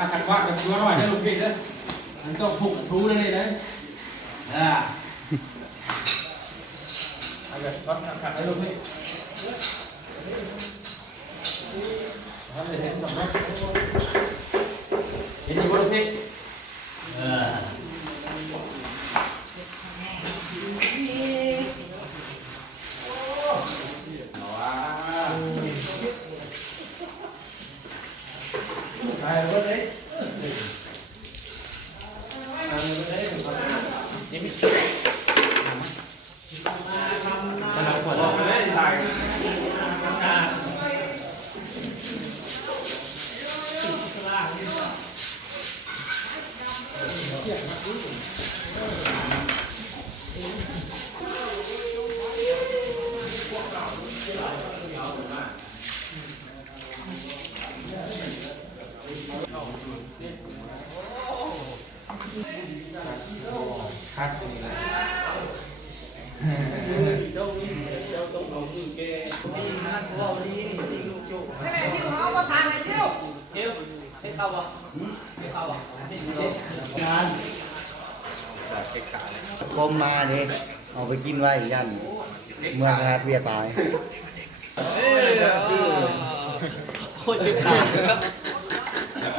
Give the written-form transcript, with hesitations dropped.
มาทางวัดกับตัวหน่อยได้ลูกพี่เลยมันต้องผูกกับทูเลยนะเอาแบบช็อตขัดให้ลูกพี่ทำเลยเห็นสองรอบเห็นอยู่ลูกพี่คัดนี่นะต้องเอามือแกนี่นะว่าวันนี้นี่ลูกโจ้ให้แม่ที่เขามาทานไหนเที่ยวให้เข้าบ่ให้เข้าบ่งานคมมาเด็กเอาไปกินไว้ยันเมืองฮาดเวียตายโคตรเจ็บขา